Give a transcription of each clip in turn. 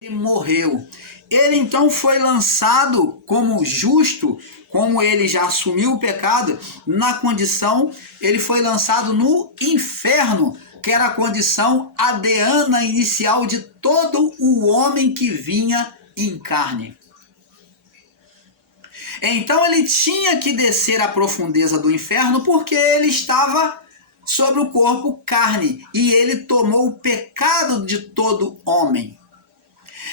Ele morreu. Ele então foi lançado como justo, como ele já assumiu o pecado, na condição, ele foi lançado no inferno, que era a condição adeana inicial de todo o homem que vinha em carne. Então ele tinha que descer à profundeza do inferno porque ele estava sobre o corpo carne e ele tomou o pecado de todo homem.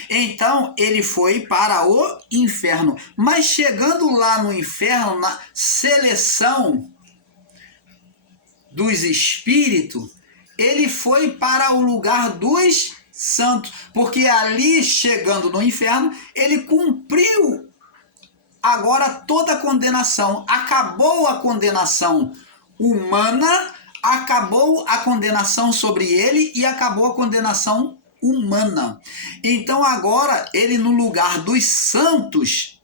Então ele foi para o inferno, mas chegando lá no inferno, na seleção dos espíritos, ele foi para o lugar dos santos, porque ali, chegando no inferno, ele cumpriu agora toda a condenação. Acabou a condenação humana, acabou a condenação sobre ele e acabou a condenação humana. Então agora ele, no lugar dos santos,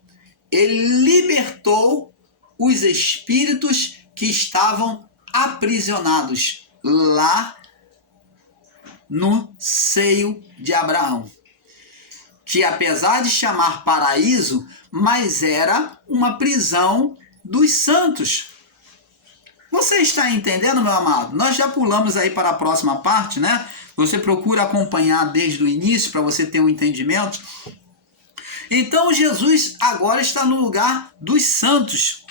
ele libertou os espíritos que estavam aprisionados lá no seio de Abraão, que apesar de chamar paraíso, mas era uma prisão dos santos. Você está entendendo, meu amado? Nós já pulamos aí para a próxima parte, né? Você procura acompanhar desde o início para você ter um entendimento. Então Jesus agora está no lugar dos santos.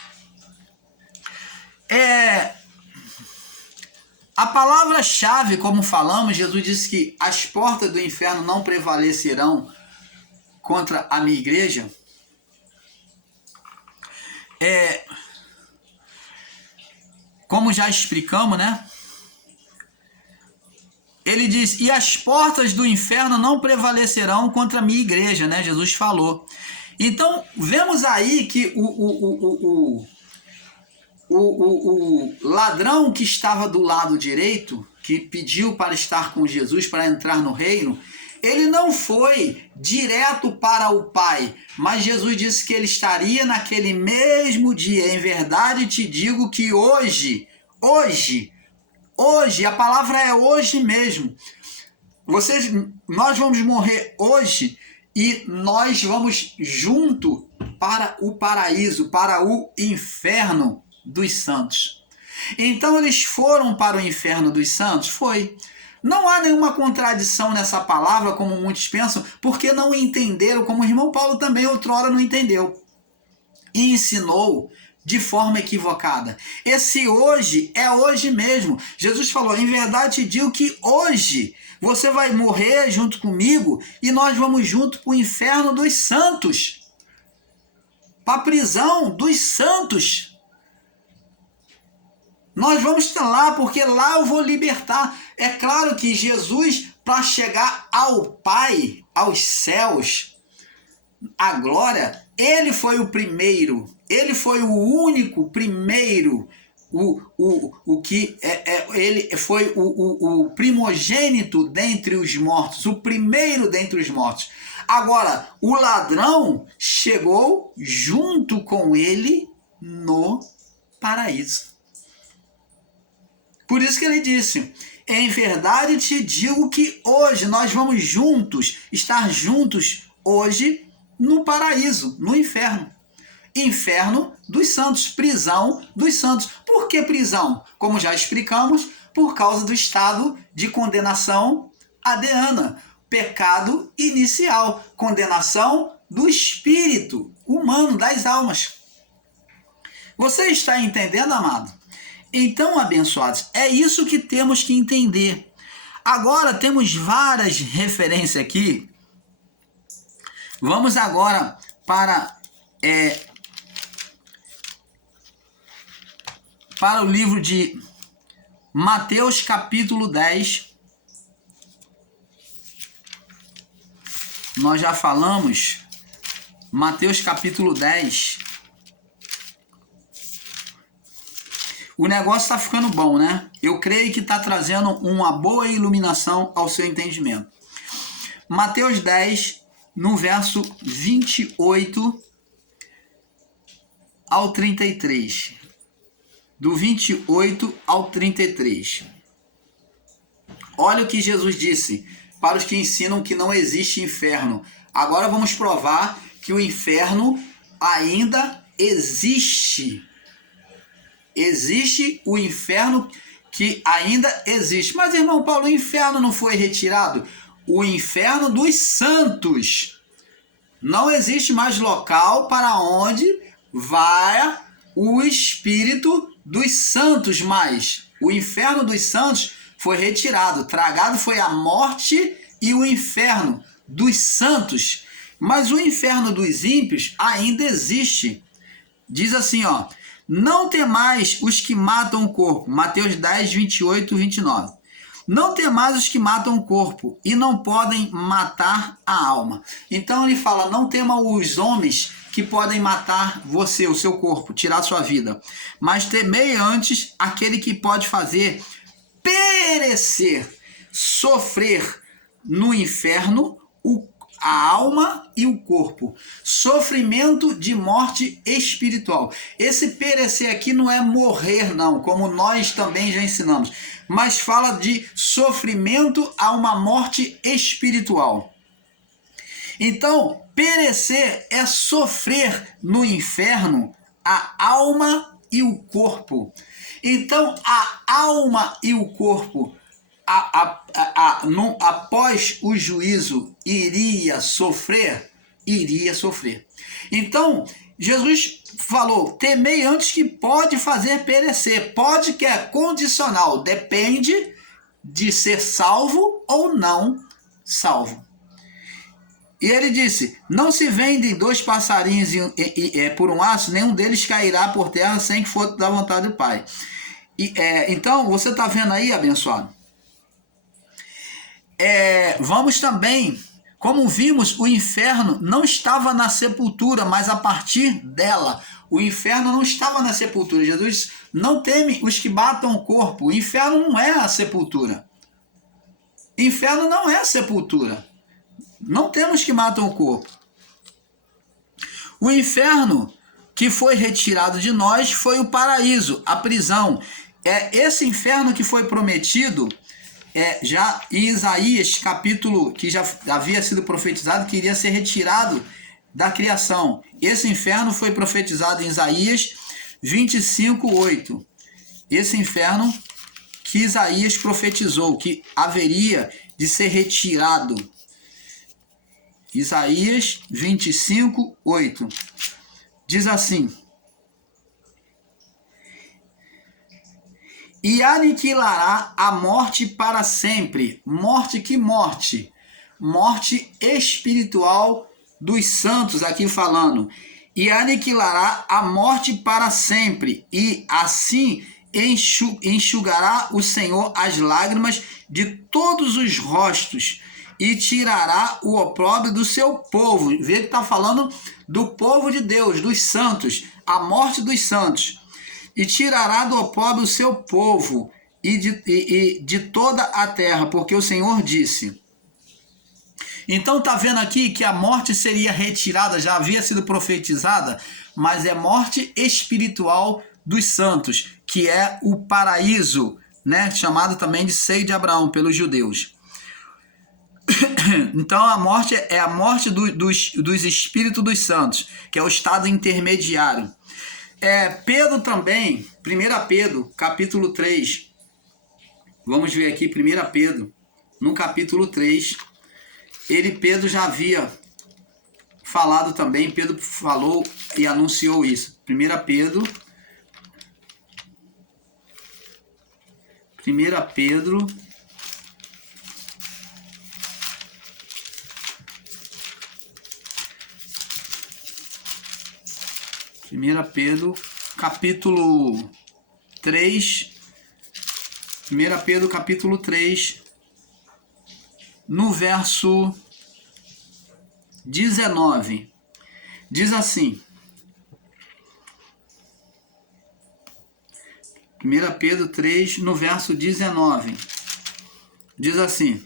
A palavra-chave, como falamos, Jesus disse que as portas do inferno não prevalecerão contra a minha igreja. Como já explicamos, né? Ele diz, e as portas do inferno não prevalecerão contra a minha igreja, né? Jesus falou. Então, vemos aí que o ladrão que estava do lado direito, que pediu para estar com Jesus, para entrar no reino, ele não foi direto para o Pai, mas Jesus disse que ele estaria naquele mesmo dia. Em verdade te digo que hoje, a palavra é hoje mesmo. Nós vamos morrer hoje e nós vamos junto para o paraíso, para o inferno dos santos. Então eles foram para o inferno dos santos? Foi. Não há nenhuma contradição nessa palavra, como muitos pensam, porque não entenderam, como o irmão Paulo também outrora não entendeu. E ensinou de forma equivocada. Esse hoje é hoje mesmo. Jesus falou, em verdade te digo que hoje você vai morrer junto comigo e nós vamos junto para o inferno dos santos. Para a prisão dos santos. Nós vamos estar lá, porque lá eu vou libertar. É claro que Jesus, para chegar ao Pai, aos céus, a glória, ele foi o primeiro, ele foi o único primeiro, ele foi o primogênito dentre os mortos, o primeiro dentre os mortos. Agora, o ladrão chegou junto com ele no paraíso. Por isso que ele disse, em verdade te digo que hoje nós vamos juntos, estar juntos hoje no paraíso, no inferno. Inferno dos santos, prisão dos santos. Por que prisão? Como já explicamos, por causa do estado de condenação adeana, pecado inicial, condenação do espírito humano, das almas. Você está entendendo, amado? Então, abençoados, é isso que temos que entender. Agora temos várias referências aqui. Vamos agora para o livro de Mateus capítulo 10. Nós já falamos, Mateus capítulo 10. O negócio está ficando bom, né? Eu creio que está trazendo uma boa iluminação ao seu entendimento. Mateus 10, no verso 28 ao 33. Do 28 ao 33. Olha o que Jesus disse. para os que ensinam que não existe inferno. Agora vamos provar que o inferno ainda existe. Existe o inferno que ainda existe. Mas, irmão Paulo, o inferno não foi retirado? O inferno dos santos. Não existe mais local para onde vai o espírito dos santos mais. O inferno dos santos foi retirado. Tragado foi a morte e o inferno dos santos. Mas o inferno dos ímpios ainda existe. Diz assim, ó. Não temais os que matam o corpo. Mateus 10, 28, 29. Não temais os que matam o corpo e não podem matar a alma. Então ele fala, não tema os homens que podem matar você, o seu corpo, tirar sua vida. Mas temei antes aquele que pode fazer perecer, sofrer no inferno a alma e o corpo. Sofrimento de morte espiritual. Esse perecer aqui não é morrer, não, como nós também já ensinamos, mas fala de sofrimento a uma morte espiritual. Então, perecer é sofrer no inferno a alma e o corpo. Então, a alma e o corpo, após o juízo, iria sofrer. Então, Jesus falou, temei antes que pode fazer perecer. Pode que é condicional, depende de ser salvo ou não salvo. E ele disse, não se vendem 2 passarinhos por um aço, nenhum deles cairá por terra sem que for da vontade do Pai. Então, você está vendo aí, abençoado? Vamos também, como vimos, o inferno não estava na sepultura, mas a partir dela. O inferno não estava na sepultura. Jesus disse, não teme os que matam o corpo. O inferno não é a sepultura. Inferno não é a sepultura. Não temos que matam o corpo. O inferno que foi retirado de nós foi o paraíso, a prisão. Esse inferno que foi prometido, já em Isaías, capítulo que já havia sido profetizado, que iria ser retirado da criação. Esse inferno foi profetizado em Isaías 25, 8. Esse inferno que Isaías profetizou, que haveria de ser retirado. Isaías 25, 8. Diz assim: e aniquilará a morte para sempre. Morte que morte? Morte espiritual dos santos, aqui falando. E aniquilará a morte para sempre. E assim enxugará o Senhor as lágrimas de todos os rostos. E tirará o opróbrio do seu povo. Vê que está falando do povo de Deus, dos santos. A morte dos santos. E tirará do opróbrio o seu povo e de toda a terra, porque o Senhor disse. Então está vendo aqui que a morte seria retirada, já havia sido profetizada, mas é morte espiritual dos santos, que é o paraíso, né? Chamado também de seio de Abraão pelos judeus. Então a morte é a morte dos espíritos dos santos, que é o estado intermediário. Pedro também, 1 Pedro, capítulo 3. Vamos ver aqui, 1 Pedro, no capítulo 3. Pedro já havia falado também, Pedro falou e anunciou isso. 1 Pedro, capítulo 3, 1 Pedro, capítulo 3, no verso 19, diz assim, 1 Pedro 3, no verso 19, diz assim,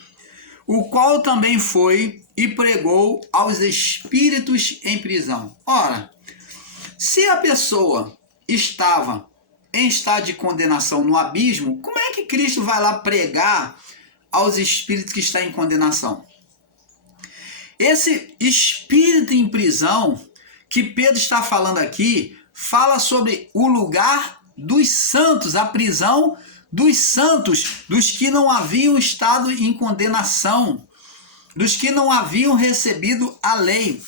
o qual também foi e pregou aos espíritos em prisão. Ora, se a pessoa estava em estado de condenação no abismo, como é que Cristo vai lá pregar aos espíritos que estão em condenação. Esse espírito em prisão que Pedro está falando aqui, fala sobre o lugar dos santos, a prisão dos santos, dos que não haviam estado em condenação, dos que não haviam recebido a lei.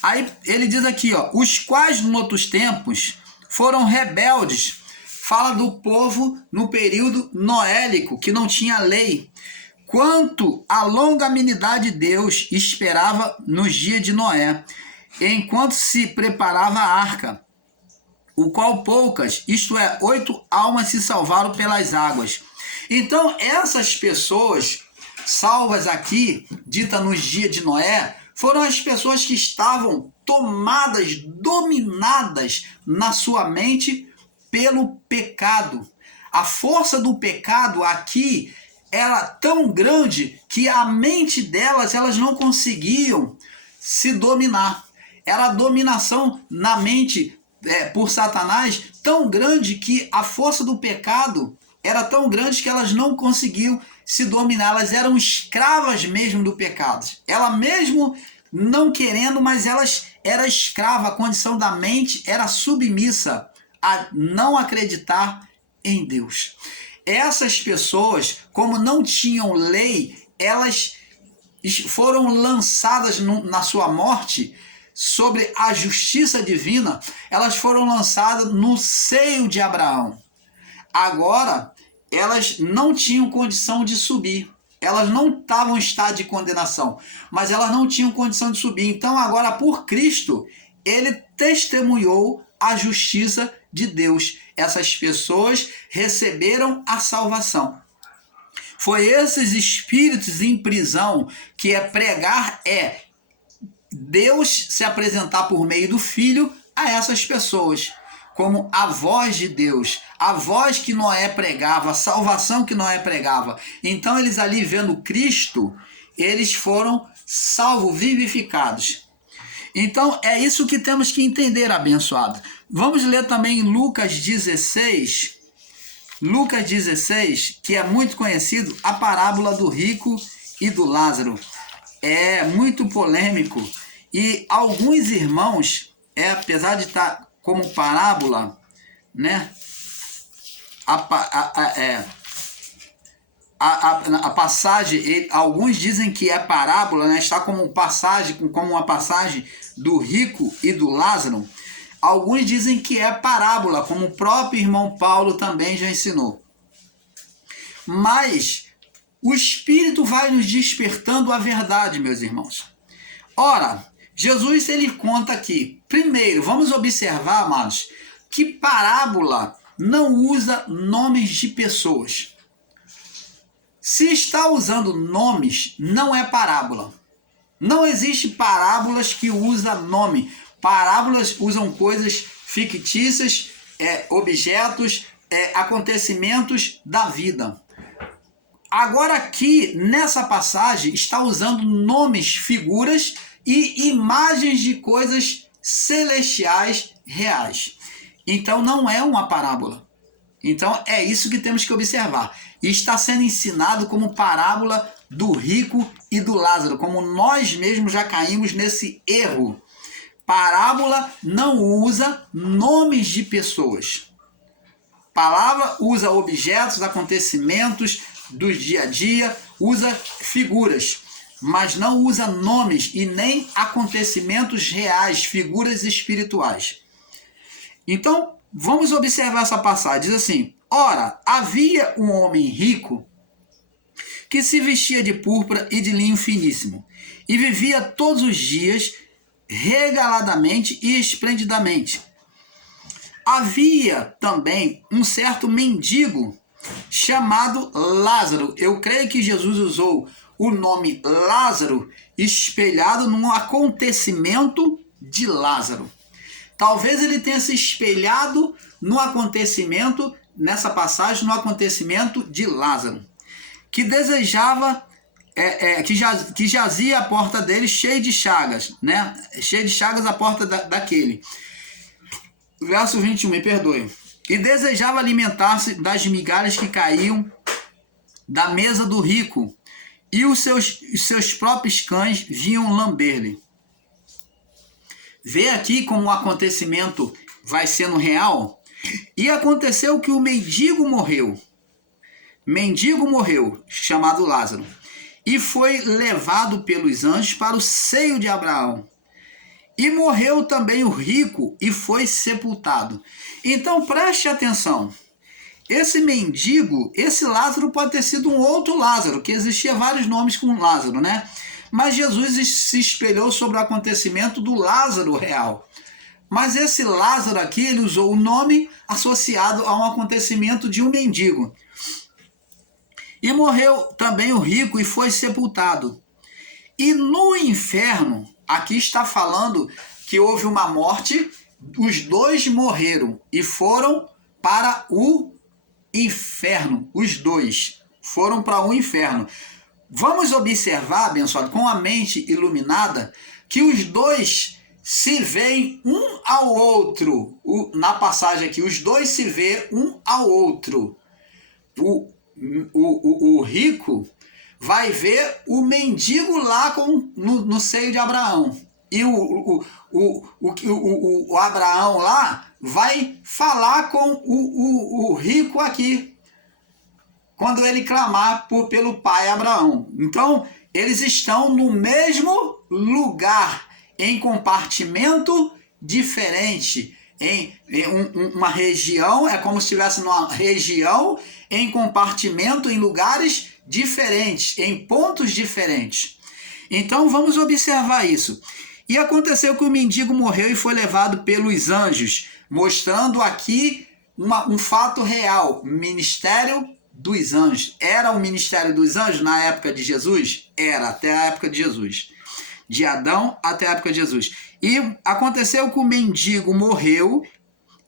Aí ele diz aqui, ó, os quais em outros tempos foram rebeldes. Fala do povo no período noélico, que não tinha lei. Quanto à longanimidade de Deus esperava nos dias de Noé, enquanto se preparava a arca, o qual poucas, isto é, 8 almas se salvaram pelas águas. Então, essas pessoas salvas aqui, dita nos dias de Noé, foram as pessoas que estavam tomadas, dominadas na sua mente pelo pecado. A força do pecado aqui era tão grande que a mente delas, elas não conseguiam se dominar. Era a dominação na mente por Satanás tão grande que a força do pecado era tão grande que elas não conseguiam se dominar. Elas eram escravas mesmo do pecado. Ela mesmo não querendo, mas elas eram escravas. A condição da mente era submissa a não acreditar em Deus. Essas pessoas, como não tinham lei, elas foram lançadas na sua morte sobre a justiça divina, elas foram lançadas no seio de Abraão. Agora, elas não tinham condição de subir. Elas não estavam em estado de condenação, mas elas não tinham condição de subir. Então, agora, por Cristo, ele testemunhou a justiça de Deus. Essas pessoas receberam a salvação. Foi esses espíritos em prisão que pregar Deus se apresentar por meio do Filho a essas pessoas, como a voz de Deus, a voz que Noé pregava, a salvação que Noé pregava. Então eles ali vendo Cristo, eles foram salvos, vivificados. Então é isso que temos que entender, abençoado. Vamos ler também Lucas 16, que é muito conhecido, a parábola do rico e do Lázaro. É muito polêmico. E alguns irmãos, apesar de estar como parábola, né? A passagem, alguns dizem que é parábola, né? Está como uma passagem do rico e do Lázaro. Alguns dizem que é parábola, como o próprio irmão Paulo também já ensinou. Mas o Espírito vai nos despertando a verdade, meus irmãos. Ora, Jesus ele conta aqui. Primeiro, vamos observar, amados, que parábola não usa nomes de pessoas. Se está usando nomes, não é parábola. Não existe parábolas que usam nome. Parábolas usam coisas fictícias, objetos, acontecimentos da vida. Agora aqui, nessa passagem, está usando nomes, figuras e imagens de coisas celestiais reais. Então não é uma parábola. Então é isso que temos que observar. E está sendo ensinado como parábola do rico e do Lázaro, como nós mesmos já caímos nesse erro. Parábola não usa nomes de pessoas. Palavra usa objetos, acontecimentos do dia a dia, usa figuras, mas não usa nomes e nem acontecimentos reais, figuras espirituais. Então, vamos observar essa passagem. Diz assim: ora, havia um homem rico que se vestia de púrpura e de linho finíssimo e vivia todos os dias regaladamente e esplendidamente. Havia também um certo mendigo chamado Lázaro. Eu creio que Jesus usou o nome Lázaro espelhado num acontecimento de Lázaro. Talvez ele tenha se espelhado no acontecimento, nessa passagem, no acontecimento de Lázaro, que desejava, que jazia à porta dele cheio de chagas, né? Cheio de chagas à porta daquele. Verso 21, me perdoe. E desejava alimentar-se das migalhas que caíam da mesa do rico, e os seus próprios cães vinham lamber-lhe. Vê aqui como o acontecimento vai sendo real. E aconteceu que o mendigo morreu, chamado Lázaro, e foi levado pelos anjos para o seio de Abraão. E morreu também o rico e foi sepultado. Então preste atenção. Esse mendigo, esse Lázaro pode ter sido um outro Lázaro, que existia vários nomes com Lázaro, né? Mas Jesus se espelhou sobre o acontecimento do Lázaro real. Mas esse Lázaro aqui, ele usou o nome associado a um acontecimento de um mendigo. E morreu também o rico e foi sepultado. E no inferno, aqui está falando que houve uma morte, os dois morreram e foram para o inferno. Os dois foram para o inferno. Vamos observar, abençoado, com a mente iluminada, que os dois se veem um ao outro. Na passagem aqui, os dois se veem um ao outro. O rico vai ver o mendigo lá no seio de Abraão. E o Abraão lá vai falar com o rico aqui, quando ele clamar pelo pai Abraão. Então, eles estão no mesmo lugar, em compartimento diferente, em uma região, é como se estivesse numa região, em compartimento, em lugares diferentes, em pontos diferentes. Então vamos observar isso. E aconteceu que o mendigo morreu e foi levado pelos anjos, mostrando aqui um fato real, ministério dos anjos. Era o ministério dos anjos na época de Jesus? Era, até a época de Jesus. De Adão até a época de Jesus. E aconteceu que o mendigo morreu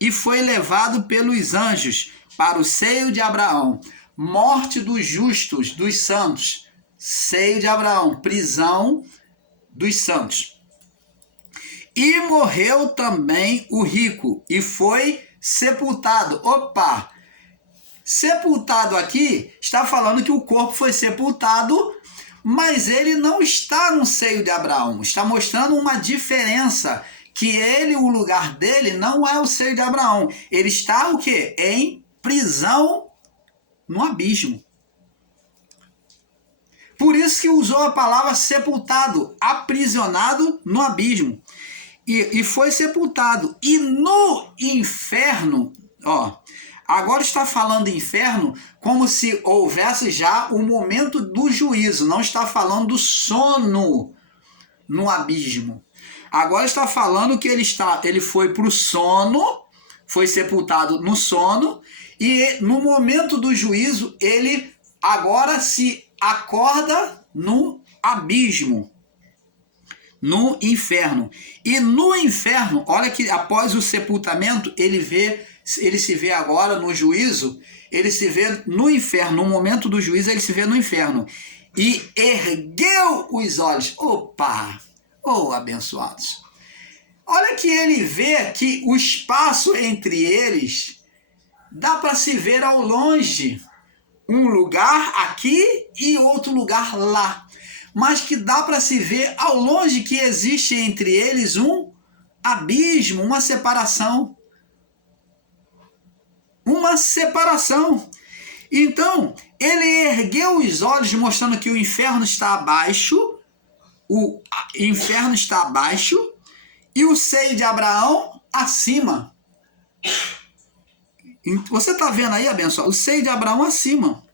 e foi levado pelos anjos para o seio de Abraão. Morte dos justos, dos santos. Seio de Abraão, prisão dos santos. E morreu também o rico e foi sepultado. Opa! Sepultado aqui está falando que o corpo foi sepultado, mas ele não está no seio de Abraão. Está mostrando uma diferença, que o lugar dele não é o seio de Abraão. Ele está o quê? Em prisão no abismo. Por isso que usou a palavra sepultado, aprisionado no abismo. E foi sepultado. E no inferno, agora está falando inferno como se houvesse já o momento do juízo. Não está falando do sono no abismo. Agora está falando que ele foi para o sono, foi sepultado no sono, e no momento do juízo ele agora se acorda no abismo, no inferno. E no inferno, olha que após o sepultamento, ele se vê agora no juízo, ele se vê no inferno. No momento do juízo, ele se vê no inferno. E ergueu os olhos. Opa! Oh, abençoados! Olha que ele vê que o espaço entre eles dá para se ver ao longe. Um lugar aqui e outro lugar lá. Mas que dá para se ver ao longe que existe entre eles um abismo, uma separação. Uma separação. Então, ele ergueu os olhos, mostrando que o inferno está abaixo, o inferno está abaixo, e o seio de Abraão acima. Você está vendo aí, abençoado? O seio de Abraão acima.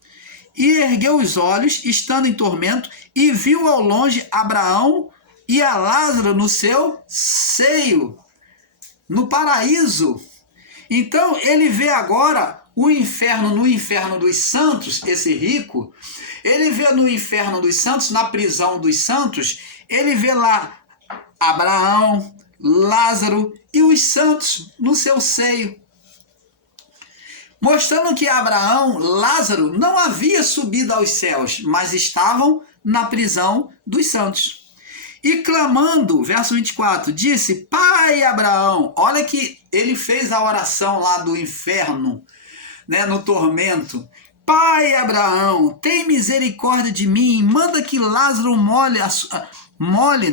E ergueu os olhos, estando em tormento, e viu ao longe Abraão e a Lázaro no seu seio, no paraíso. Então ele vê agora o inferno, no inferno dos santos, esse rico. Ele vê no inferno dos santos, na prisão dos santos, ele vê lá Abraão, Lázaro e os santos no seu seio. Mostrando que Abraão, Lázaro, não havia subido aos céus, mas estavam na prisão dos santos. E clamando, verso 24, disse: Pai Abraão, olha que ele fez a oração lá do inferno, né, no tormento. Pai Abraão, tem misericórdia de mim, manda que Lázaro molhe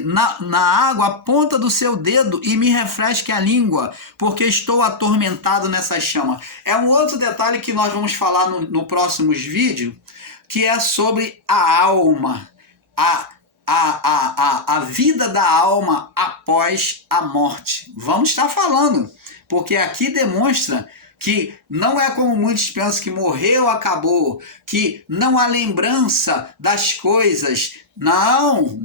na água a ponta do seu dedo e me refresque a língua, porque estou atormentado nessa chama. É um outro detalhe que nós vamos falar no próximos vídeos, que é sobre a alma, a vida da alma após a morte. Vamos estar falando, porque aqui demonstra que não é como muitos pensam, que morreu, acabou, que não há lembrança das coisas. Não,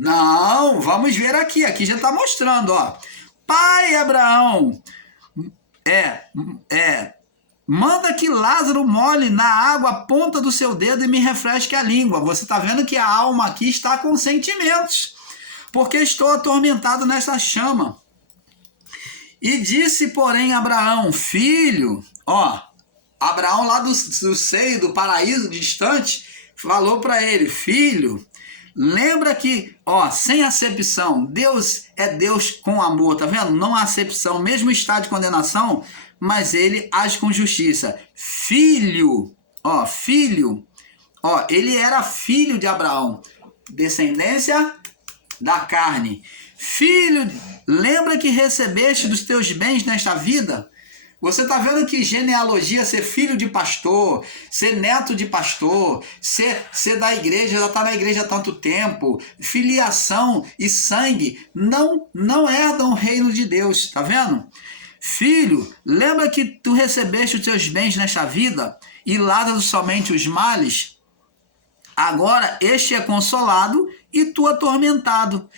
vamos ver aqui já está mostrando, ó. Pai Abraão, manda que Lázaro molhe na água a ponta do seu dedo e me refresque a língua. Você está vendo que a alma aqui está com sentimentos, porque estou atormentado nessa chama. E disse, porém, Abraão, filho, Abraão lá do seio do paraíso distante, falou para ele, filho, lembra que, sem acepção, Deus é Deus com amor, tá vendo? Não há acepção, mesmo está de condenação, mas ele age com justiça. Filho, ele era filho de Abraão, descendência da carne. Filho, lembra que recebeste dos teus bens nesta vida? Você está vendo que genealogia, ser filho de pastor, ser neto de pastor, ser da igreja, já está na igreja há tanto tempo, filiação e sangue, não herdam o reino de Deus, tá vendo? Filho, lembra que tu recebeste os teus bens nesta vida e Lázaro somente os males? Agora este é consolado e tu atormentado.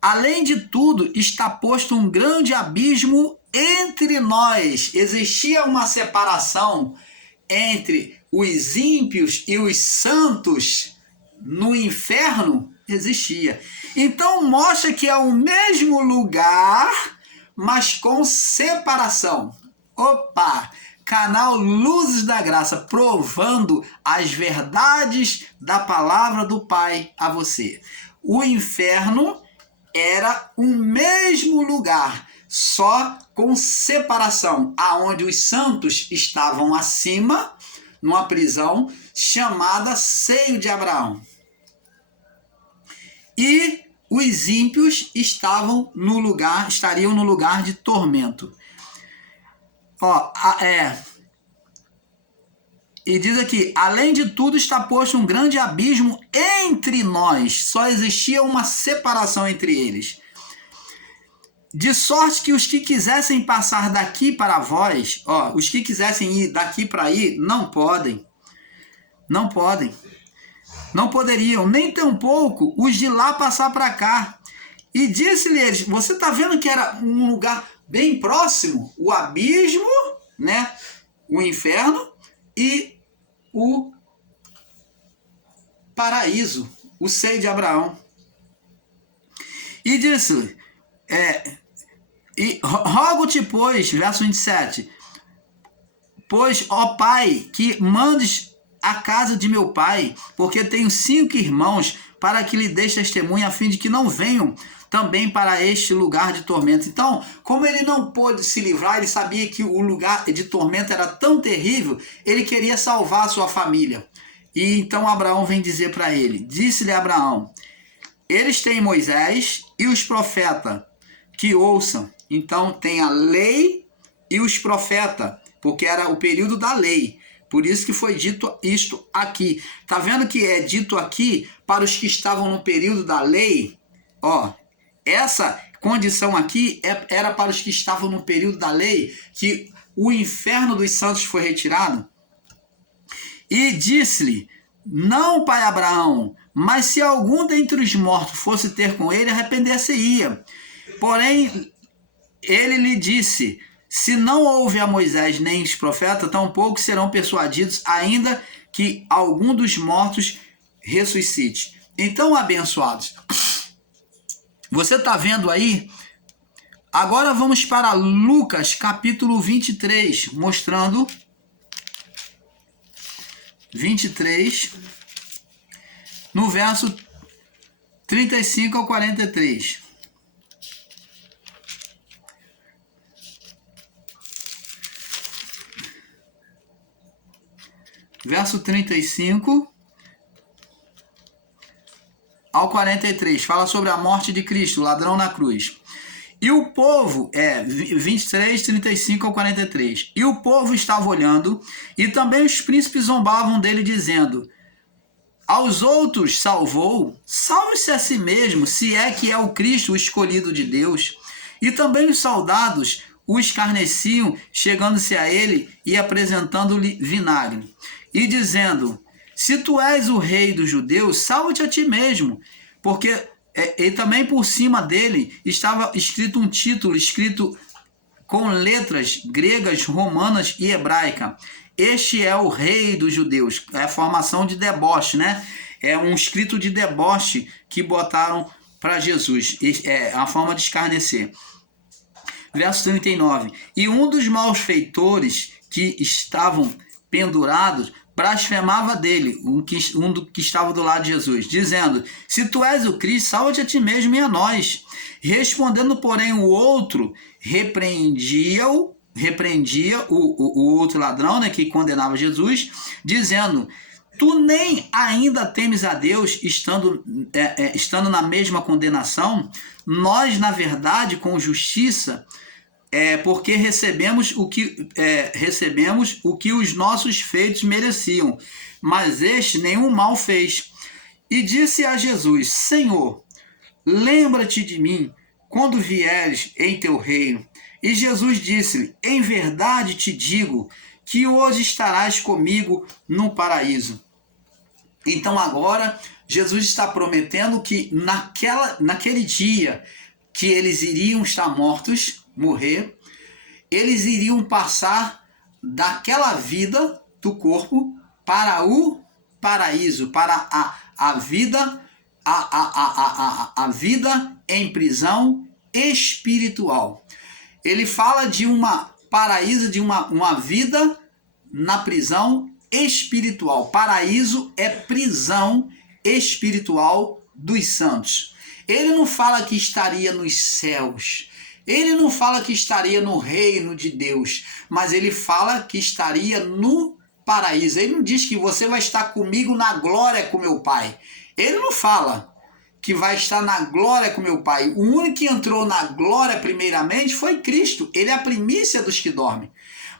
Além de tudo, está posto um grande abismo entre nós. Existia uma separação entre os ímpios e os santos no inferno? Existia. Então mostra que é o mesmo lugar, mas com separação. Opa! Canal Luzes da Graça, provando as verdades da palavra do Pai a você. O inferno era o mesmo lugar, só com separação, aonde os santos estavam acima, numa prisão chamada Seio de Abraão. E os ímpios estariam no lugar de tormento. E diz aqui, além de tudo está posto um grande abismo entre nós. Só existia uma separação entre eles. De sorte que os que quisessem passar daqui para vós, os que quisessem ir daqui para aí, não podem. Não podem. Não poderiam, nem tampouco os de lá passar para cá. E disse-lhes, você está vendo que era um lugar bem próximo? O abismo, né? O inferno e o paraíso, o seio de Abraão. E disse, e rogo-te, pois, verso 27, pois, ó Pai, que mandes a casa de meu pai, porque tenho 5 irmãos, para que lhe dês testemunho, a fim de que não venham também para este lugar de tormento. Então, como ele não pôde se livrar, ele sabia que o lugar de tormento era tão terrível, ele queria salvar a sua família. E então Abraão vem dizer para ele, disse-lhe Abraão, eles têm Moisés e os profetas, que ouçam. Então tem a lei e os profetas, porque era o período da lei. Por isso que foi dito isto aqui. Tá vendo que é dito aqui para os que estavam no período da lei? Essa condição aqui era para os que estavam no período da lei, que o inferno dos santos foi retirado. E disse-lhe, não, pai Abraão, mas se algum dentre os mortos fosse ter com ele, arrepender-se-ia. Porém, ele lhe disse, se não houve a Moisés nem os profetas, tampouco serão persuadidos, ainda que algum dos mortos ressuscite. Então, abençoados, você está vendo aí? Agora vamos para Lucas capítulo 23, mostrando 23, no verso 35 ao 43. verso 35 ao 43, fala sobre a morte de Cristo, o ladrão na cruz. E o povo, 23, 35 ao 43. E o povo estava olhando, e também os príncipes zombavam dele, dizendo: aos outros salvou, salve-se a si mesmo, se é que é o Cristo, o escolhido de Deus. E também os soldados o escarneciam, chegando-se a ele e apresentando-lhe vinagre. E dizendo: se tu és o rei dos judeus, salva-te a ti mesmo. Porque e também por cima dele estava escrito um título, escrito com letras gregas, romanas e hebraica: este é o rei dos judeus. É a formação de deboche, né? É um escrito de deboche que botaram para Jesus. É a forma de escarnecer. Verso 39. E um dos malfeitores que estavam pendurados blasfemava dele, um que estava do lado de Jesus, dizendo: se tu és o Cristo, salva-te a ti mesmo e a nós. Respondendo, porém, o outro repreendia o outro ladrão, né, que condenava Jesus, dizendo: tu nem ainda temes a Deus, estando na mesma condenação? Nós, na verdade, com justiça, porque recebemos o que os nossos feitos mereciam, mas este nenhum mal fez. E disse a Jesus: Senhor, lembra-te de mim quando vieres em teu reino. E Jesus disse-lhe: em verdade te digo que hoje estarás comigo no paraíso. Então agora Jesus está prometendo que naquele dia que eles iriam estar mortos, morrer, eles iriam passar daquela vida do corpo para o paraíso, para a vida em prisão espiritual. Ele fala de uma paraíso, de uma vida na prisão espiritual. Paraíso é prisão espiritual dos santos. Ele não fala que estaria nos céus. Ele não fala que estaria no reino de Deus, mas ele fala que estaria no paraíso. Ele não diz que você vai estar comigo na glória com meu Pai. Ele não fala que vai estar na glória com meu Pai. O único que entrou na glória primeiramente foi Cristo. Ele é a primícia dos que dormem.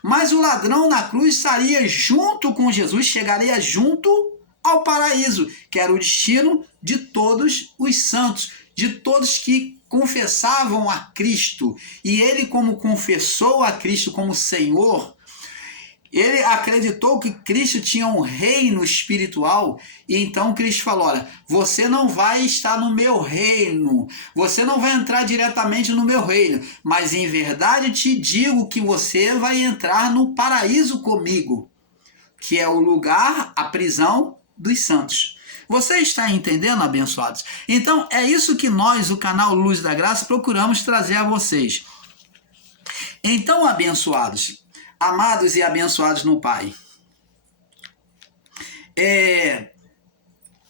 Mas o ladrão na cruz estaria junto com Jesus, chegaria junto ao paraíso, que era o destino de todos os santos, de todos que confessavam a Cristo. E ele, como confessou a Cristo como Senhor, ele acreditou que Cristo tinha um reino espiritual, e então Cristo falou: olha, você não vai estar no meu reino, você não vai entrar diretamente no meu reino, mas em verdade te digo que você vai entrar no paraíso comigo, que é o lugar, a prisão dos santos. Você está entendendo, abençoados? Então é isso que nós, o canal Luz da Graça, procuramos trazer a vocês. Então, abençoados, amados e abençoados no Pai,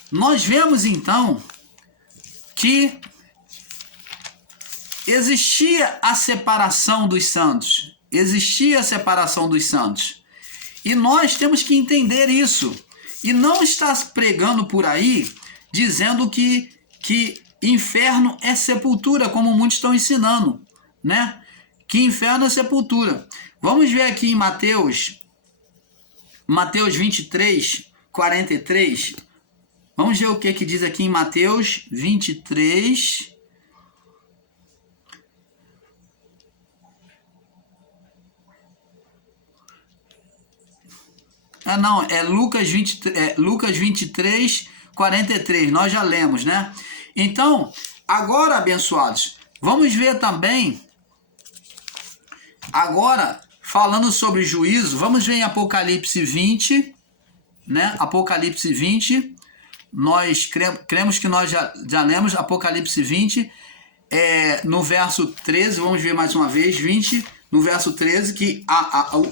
nós vemos então que existia a separação dos santos. Existia a separação dos santos. E nós temos que entender isso. E não está pregando por aí dizendo que inferno é sepultura, como muitos estão ensinando, né? Que inferno é sepultura. Vamos ver aqui em Mateus 23, 43. Vamos ver o que diz aqui em Mateus 23. Não, é Lucas 23, 43. Nós já lemos, né? Então, agora, abençoados, vamos ver também, agora, falando sobre juízo, vamos ver em Apocalipse 20, né? Apocalipse 20, nós cremos que nós já lemos Apocalipse 20, no verso 13, vamos ver mais uma vez, 20, no verso 13, que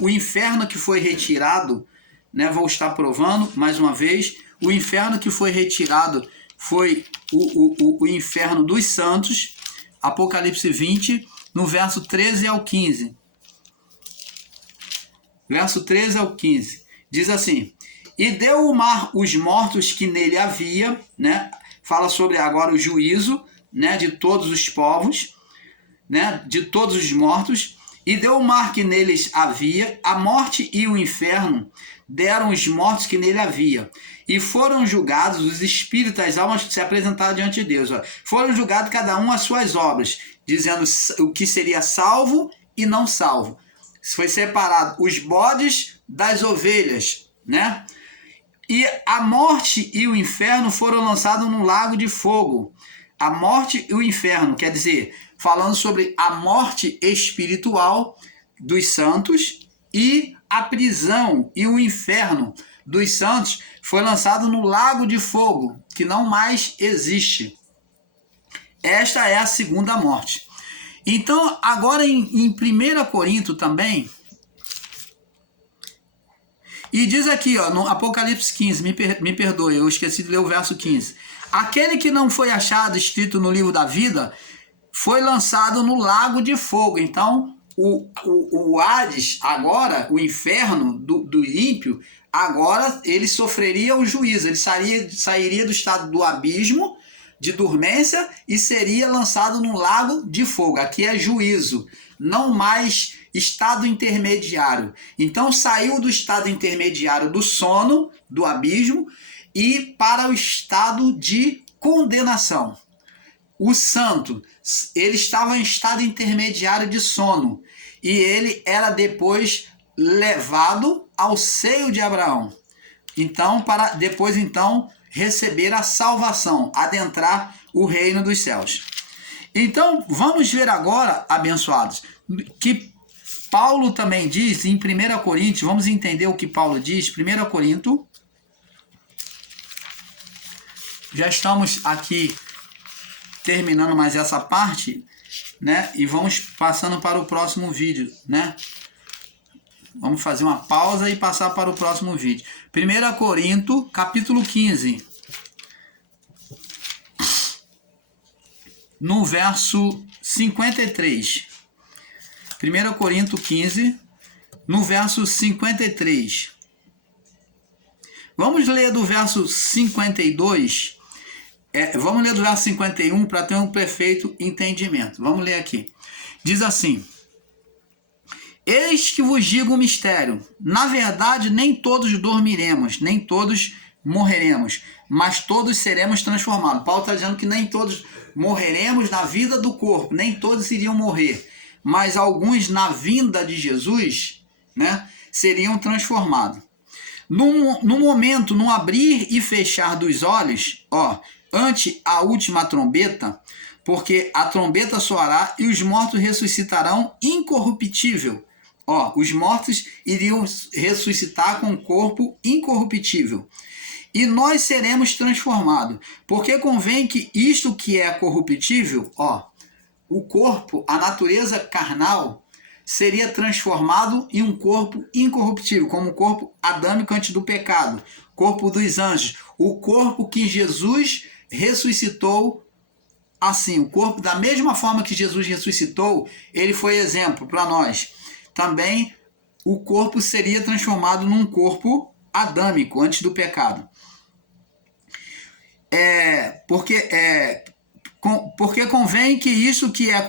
o inferno que foi retirado, né? Vou estar provando mais uma vez, o inferno que foi retirado foi o inferno dos santos, Apocalipse 20, no verso 13 ao 15. Verso 13 ao 15. Diz assim: E deu o mar os mortos que nele havia, né? Fala sobre agora o juízo, né, de todos os povos, né, de todos os mortos. E deu o mar que neles havia, a morte e o inferno deram os mortos que nele havia. E foram julgados os espíritos das almas que se apresentaram diante de Deus. Ó. Foram julgados cada um as suas obras, dizendo o que seria salvo e não salvo. Foi separado os bodes das ovelhas, né? E a morte e o inferno foram lançados no lago de fogo. A morte e o inferno, quer dizer, falando sobre a morte espiritual dos santos, e a prisão e o inferno dos santos foi lançado no lago de fogo, que não mais existe. Esta é a segunda morte. Então, agora em 1 Corinto também, e diz aqui, ó, no Apocalipse 15, me perdoe, eu esqueci de ler o verso 15. Aquele que não foi achado escrito no livro da vida foi lançado no lago de fogo. Então, o Hades, agora, o inferno do ímpio, agora ele sofreria o juízo. Ele sairia do estado do abismo, de dormência, e seria lançado no lago de fogo. Aqui é juízo, não mais estado intermediário. Então saiu do estado intermediário do sono, do abismo, e para o estado de condenação. O santo, ele estava em estado intermediário de sono, e ele era depois levado ao seio de Abraão. Então, para depois receber a salvação, adentrar o reino dos céus. Então, vamos ver agora, abençoados, que Paulo também diz em 1 Coríntios, vamos entender o que Paulo diz, 1 Coríntios, já estamos aqui terminando mais essa parte, né? E vamos passando para o próximo vídeo, né? Vamos fazer uma pausa e passar para o próximo vídeo. 1 Coríntios, capítulo 15. No verso 53. 1 Coríntios 15, no verso 53. Vamos ler do verso 52. Vamos ler do verso 51 para ter um perfeito entendimento. Vamos ler aqui. Diz assim: eis que vos digo um mistério. Na verdade, nem todos dormiremos, nem todos morreremos, mas todos seremos transformados. Paulo está dizendo que nem todos morreremos na vida do corpo, nem todos iriam morrer, mas alguns na vinda de Jesus, né, seriam transformados. No momento, no abrir e fechar dos olhos, ó, ante a última trombeta, porque a trombeta soará e os mortos ressuscitarão incorruptível. Ó, os mortos iriam ressuscitar com um corpo incorruptível. E nós seremos transformados. Porque convém que isto que é corruptível, ó, o corpo, a natureza carnal, seria transformado em um corpo incorruptível, como o corpo adâmico antes do pecado, corpo dos anjos, o corpo que Jesus ressuscitou assim, o corpo da mesma forma que Jesus ressuscitou, ele foi exemplo para nós. Também o corpo seria transformado num corpo adâmico antes do pecado. Porque convém que isso que é